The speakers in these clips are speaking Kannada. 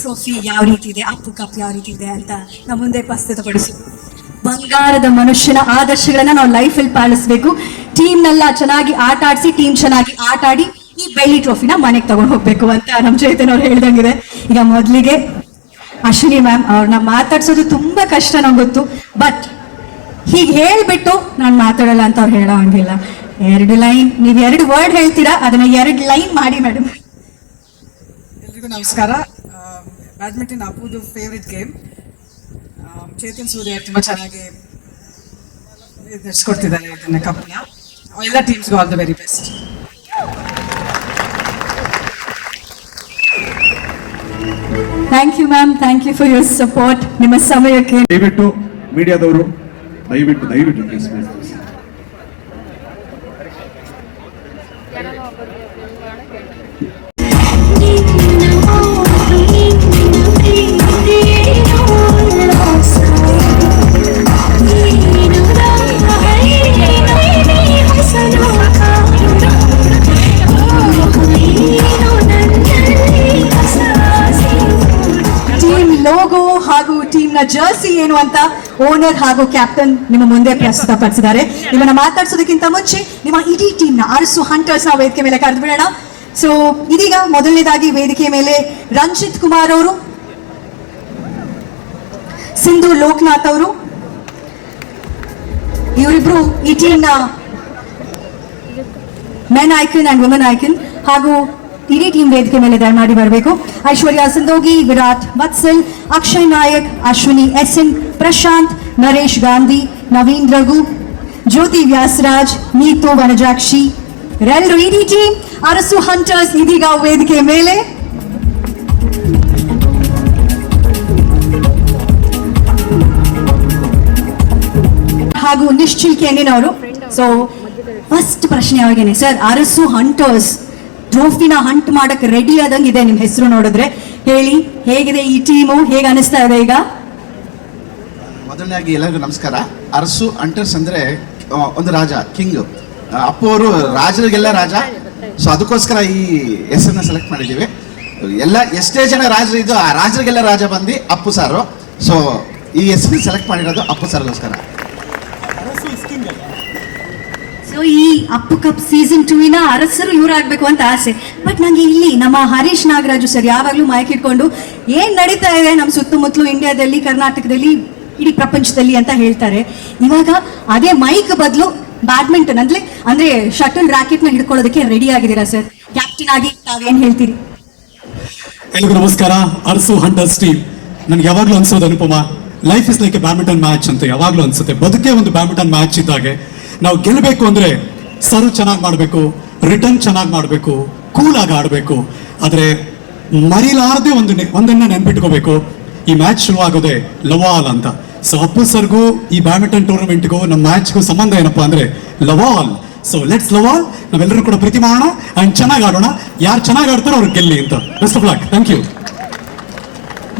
ಟ್ರೋಫಿ ಯಾವ ರೀತಿ ಇದೆ, ಅಪ್ಪು ಕಪ್ ಯಾವ ರೀತಿ ಇದೆ ಅಂತ ನಮ್ಮ ಮುಂದೆ ಪ್ರಸ್ತುತಪಡಿಸೋದು. ಬಂಗಾರದ ಮನುಷ್ಯನ ಆದರ್ಶಗಳನ್ನ ನಾವು ಲೈಫಲ್ಲಿ ಪಾಲಿಸಬೇಕು. ಟೀಮ್ನೆಲ್ಲ ಚೆನ್ನಾಗಿ ಆಟ ಆಡಿಸಿ, ಟೀಮ್ ಚೆನ್ನಾಗಿ ಆಟ ಆಡಿ ಈ ಬೆಳ್ಳಿ ಟ್ರೋಫಿನ ಮನೆಗೆ ತಗೊಂಡು ಹೋಗ್ಬೇಕು ಅಂತ ನಮ್ಮ ಚೇತನ್ ಅವ್ರು ಹೇಳ್ದಂಗಿದೆ. ಈಗ ಮೊದಲಿಗೆ ಅಶ್ವಿನಿ ಮ್ಯಾಮ್ ಅವ್ರನ್ನ ಮಾತಾಡ್ಸೋದು ತುಂಬಾ ಕಷ್ಟ ನಂಗೆ ಗೊತ್ತು, ಬಟ್ ಹೀಗೆ ಹೇಳ್ಬಿಟ್ಟು ನಾನು ಮಾತಾಡಲ್ಲ ಅಂತ ಅವ್ರು ಹೇಳೋ ಹಂಗಿಲ್ಲ. 2 ಲೈನ್, ನೀವು 2 ವರ್ಡ್ ಹೇಳ್ತೀರಾ, ಅದನ್ನ 2 ಲೈನ್ ಮಾಡಿ ಮೇಡಮ್. ಎಲ್ರಿಗೂ ನಮಸ್ಕಾರ. ಬ್ಯಾಡ್ಮಿಂಟನ್ ಅಪ್ಪುದು ಫೇವ್ರೆಟ್ ಗೇಮ್. ಚೇತನ್ ಸೂರ್ಯ ತುಂಬ ಚೆನ್ನಾಗಿ ನಡೆಸ್ಕೊಡ್ತಿದ್ದಾರೆ ಇದನ್ನ ಕಪ್ನ. ಎಲ್ಲ ಟೀಮ್ಸ್ಗೂ all the very best. Thank you ma'am, thank you for your support. ನಿಮ್ಮ ಸಮಯಕ್ಕೆ ದಯವಿಟ್ಟು ಮೀಡಿಯಾದವರು ದಯವಿಟ್ಟು ಪ್ಲೀಸ್ ಲೋಗೋ ಹಾಗೂ ಟೀಮ್ ನ ಜರ್ಸಿ ಏನು ಅಂತ ಓನರ್ ಹಾಗೂ ಕ್ಯಾಪ್ಟನ್ ನಿಮ್ಮ ಮುಂದೆ ಪ್ರಸ್ತುತಪಡಿಸಿದ್ದಾರೆ. ನಿಮ್ಮನ್ನ ಮಾತಾಡ್ಸೋದಕ್ಕಿಂತ ಮುಂಚೆ ನಿಮ್ಮ ಇಡೀ ಟೀಮ್ ನ ಅರಸು ಹಂಟರ್ಸ್ ನ ವೇದಿಕೆ ಮೇಲೆ ಕರೆದು ಬಿಡೋಣ. ಸೊ ಇದೀಗ ಮೊದಲನೇದಾಗಿ ವೇದಿಕೆ ಮೇಲೆ ರಂಜಿತ್ ಕುಮಾರ್ ಅವರು, ಸಿಂಧು ಲೋಕನಾಥ್ ಅವರು, ಇವರಿಬ್ರು ಈ ಟೀಮ್ ನ men icon and women icon, ಹಾಗೂ ಇಡೀ ಟೀಮ್ ವೇದಿಕೆ ಮೇಲೆ ದಯಮಾಡಿ ಬರಬೇಕು. ಐಶ್ವರ್ಯ ಸಿಂಧೋಗಿ, ವಿರಾಟ್ ವತ್ಸಲ್, ಅಕ್ಷಯ್ ನಾಯಕ್, ಅಶ್ವಿನಿ SN, ಪ್ರಶಾಂತ್, ನರೇಶ್ ಗಾಂಧಿ, ನವೀನ್ ರಘು, ಜ್ಯೋತಿ ವ್ಯಾಸರಾಜ್, ನೀತು ವನಜಾಕ್ಷಿ, ಎಲ್ಲರೂ ಇಡೀ ಟೀಮ್ ಅರಸು ಹಂಟರ್ಸ್ ಇದೀಗ ವೇದಿಕೆ ಮೇಲೆ. ಹಾಗೂ ನಿಶ್ಚಿಲ್ ಕೆನಿನ್ ಅವರು. ಸೊ ಫಸ್ಟ್ ಪ್ರಶ್ನೆ ಅವ್ರಿಗೇನೆ, ಸರ್ ಅರಸು ಹಂಟರ್ಸ್ ಟ್ರೋಫಿನ ಹಂಟ್ ಮಾಡಕ್ ರೆಡಿ ಆದಂಗಿದೆ ನಿಮ್ಮ ಹೆಸರು ನೋಡಿದ್ರೆ. ಹೇಳಿ, ಹೇಗಿದೆ ಈ ಟೀಮು, ಹೇಗೆ ಅನಿಸ್ತಾ ಇದೆ ಈಗ? ಮೊದಲನೇದಾಗಿ ಎಲ್ಲರಿಗೂ ನಮಸ್ಕಾರ. ಅರಸು ಹಂಟರ್ಸ್ ಅಂದ್ರೆ ಒಂದು ರಾಜ, ಕಿಂಗ್. ಅಪ್ಪು ಅವರು ರಾಜರಿಗೆಲ್ಲ ರಾಜ. ಸೊ ಅದಕ್ಕೋಸ್ಕರ ಈ ಹೆಸರನ್ನ ಸೆಲೆಕ್ಟ್ ಮಾಡಿದ್ದೀವಿ. ಎಲ್ಲ ಎಷ್ಟೇ ಜನ ರಾಜರಿದ್ದು ಆ ರಾಜರಿಗೆಲ್ಲ ರಾಜ ಬಂದು ಅಪ್ಪು ಸಾರು. ಸೊ ಈ ಹೆಸರನ್ನ ಸೆಲೆಕ್ಟ್ ಮಾಡಿರೋದು ಅಪ್ಪು ಸರ್ಗೋಸ್ಕರ. ಸೊ ಈ ಅಪ್ಪು ಕಪ್ ಸೀಸನ್ 2 ಅರಸರು ಇವರಾಗಬೇಕು ಅಂತ ಆಸೆ. ಬಟ್ ನಂಗೆ ಇಲ್ಲಿ ನಮ್ಮ ಹರೀಶ್ ನಾಗರಾಜು ಸರ್ ಯಾವಾಗಲೂ ಮೈಕ್ ಇಟ್ಕೊಂಡು ಏನ್ ನಡೀತಾ ಇದೆ ನಮ್ಮ ಸುತ್ತಮುತ್ತಲು ಇಂಡಿಯಾದಲ್ಲಿ, ಕರ್ನಾಟಕದಲ್ಲಿ, ಇಡೀ ಪ್ರಪಂಚದಲ್ಲಿ ಅಂತ ಹೇಳ್ತಾರೆ. ಇವಾಗ ಅದೇ ಮೈಕ್ ಬದಲು ಬ್ಯಾಡ್ಮಿಂಟನ್ ಅಂದ್ರೆ ಶಟಲ್ ರಾಕೆಟ್ ನ ಹಿಡ್ಕೊಳ್ಳೋದಕ್ಕೆ ರೆಡಿ ಆಗಿದ್ದೀರಾ ಸರ್. ಕ್ಯಾಪ್ಟನ್ ಆಗಿ ತಾವೇನ್ ಹೇಳ್ತೀರಿ? ಎಲ್ರಿಗೂ ನಮಸ್ಕಾರ. ಅರಸು ಹಂಟರ್ಸ್ ಟೀಮ್, ನನ್ಗೆ ಯಾವಾಗ್ಲೂ ಅನ್ಸೋದು Anupama, life is like a badminton match ಅಂತ ಯಾವಾಗ್ಲೂ ಅನ್ಸುತ್ತೆ. ಬದುಕೆ ಒಂದು ಬ್ಯಾಡ್ಮಿಂಟನ್ ಮ್ಯಾಚ್ ಇದ್ದಾಗೆ. ನಾವು ಗೆಲ್ಲಬೇಕು ಅಂದ್ರೆ ಸರ್ವ್ ಚೆನ್ನಾಗಿ ಮಾಡಬೇಕು, ರಿಟರ್ನ್ ಚೆನ್ನಾಗಿ ಮಾಡಬೇಕು, ಕೂಲ್ ಆಗಿ ಆಡಬೇಕು. ಆದ್ರೆ ಮರಿಲಾರದೆ ಒಂದನ್ನ ನೆನ್ಪಿಟ್ಕೋಬೇಕು, ಈ ಮ್ಯಾಚ್ ಶುರು ಆಗೋದೆ ಲವಾಲ್ ಅಂತ. ಸೊ ಅಪ್ಪು ಸರ್ಗೂ ಈ ಬ್ಯಾಡ್ಮಿಂಟನ್ ಟೂರ್ನಮೆಂಟ್ಗೂ ನಮ್ಮ ಮ್ಯಾಚ್ಗೂ ಸಂಬಂಧ ಏನಪ್ಪಾ ಅಂದ್ರೆ ಲವಾಲ್. So let's ಲವಾಲ್. ನಾವೆಲ್ಲರೂ ಕೂಡ ಪ್ರೀತಿ ಮಾಡೋಣ ಅಂಡ್ ಚೆನ್ನಾಗಿ ಆಡೋಣ. ಯಾರು ಚೆನ್ನಾಗಿ ಆಡ್ತಾರೋ ಅವ್ರಿಗೆ ಗೆಲ್ಲಿ ಅಂತ. Best of luck. Thank you.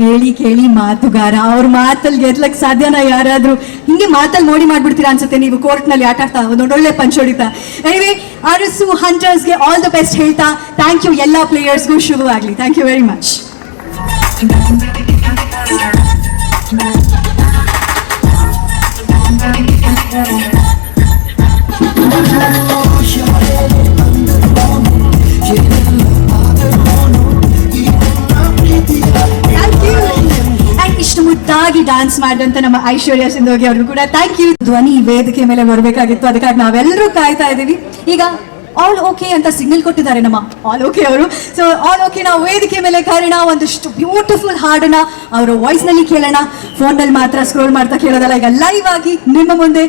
ಹೇಳಿ ಕೇಳಿ ಮಾತುಗಾರ, ಅವ್ರ ಮಾತಲ್ಲಿ ಗೆದ್ಲಕ್ ಸಾಧ್ಯನಾ ಯಾರಾದ್ರೂ? ಹಿಂಗೆ ಮಾತಲ್ಲಿ ನೋಡಿ ಮಾಡ್ಬಿಡ್ತೀರಾ ಅನ್ಸುತ್ತೆ ನೀವು ಕೋರ್ಟ್ ನಲ್ಲಿ ಆಟ ಆಡ್ತಾ ಒಂದೊಳ್ಳೆ ಪಂಚ್ ಹೊಡಿತಾ. ಎನಿವೆ, ಅರಸು ಹಂಟರ್ಸ್ಗೆ ಆಲ್ ದ ಬೆಸ್ಟ್ ಹೇಳ್ತಾ ಥ್ಯಾಂಕ್ ಯು. ಎಲ್ಲ ಪ್ಲೇಯರ್ಸ್ಗೂ ಶುಭವಾಗ್ಲಿ. Thank you very much. ಇಷ್ಟು ಮುದ್ದಾಗಿ ಡ್ಯಾನ್ಸ್ ಮಾಡಿದಂತ ನಮ್ಮ ಐಶ್ವರ್ಯ ಸಿಂಧೋಗಿ ಅವ್ರಿಗೂ ಕೂಡ ಥ್ಯಾಂಕ್ ಯು. ಧ್ವನಿ ವೇದಿಕೆ ಮೇಲೆ ಬರಬೇಕಾಗಿತ್ತು, ಅದಕ್ಕಾಗಿ ನಾವೆಲ್ಲರೂ ಕಾಯ್ತಾ ಇದ್ದೀವಿ. ಈಗ ಆಲ್ ಓಕೆ ಅಂತ ಸಿಗ್ನಲ್ ಕೊಟ್ಟಿದ್ದಾರೆ ನಮ್ಮ ಆಲ್ ಓಕೆ ಅವರು. ಸೊ ಆಲ್ ಓಕೆ ನಾವು ವೇದಿಕೆ ಮೇಲೆ ಕರೋಣ, ಒಂದಷ್ಟು ಬ್ಯೂಟಿಫುಲ್ ಹಾಡನ್ನ ಅವರ ವಾಯ್ಸ್ ನಲ್ಲಿ ಕೇಳೋಣ. ಫೋನ್ ನಲ್ಲಿ ಮಾತ್ರ ಸ್ಕ್ರೋಲ್ ಮಾಡ್ತಾ ಕೇಳೋದಲ್ಲ, ಈಗ ಲೈವ್ ಆಗಿ ನಿಮ್ಮ ಮುಂದೆ